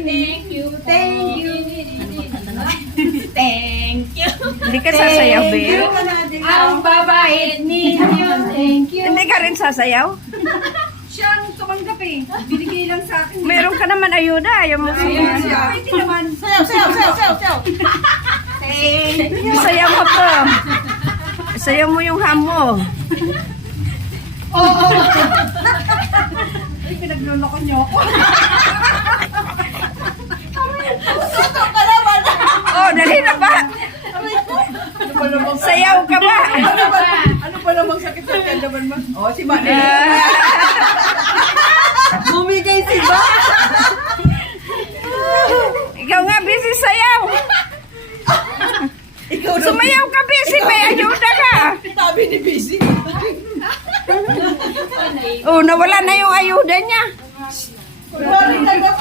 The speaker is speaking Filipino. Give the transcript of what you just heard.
Thank you. Thank you. Thank you. Hindi ka sasayaw, Bel? Ang babait ninyo. Thank you. Hindi ka rin sasayaw? Siyang tumanggap eh. Binigay lang sa akin. Meron ka naman ayuda. Ayaw mo Ayan sayaw. siya. Pwede naman. Sayaw, sayaw, sayaw, sayaw, sayaw. Thank you. Sayaw mo po. Sayaw mo yung ham mo. Oo. Ay, pinagluloko niyo ako. Sutok ka naman. Oh, dali na ba? Sayaw ka ba? Ano ba namang sakit ng kandaman mo? Oh, si Manny. Bumigay si Ba. Ikaw nga, busy sayaw. Ikaw daw. Sumayaw ka, busy. May ayuda ka. Sabi ni Busy. Oh, nawala na yung ayuda niya. Kunwari na daw.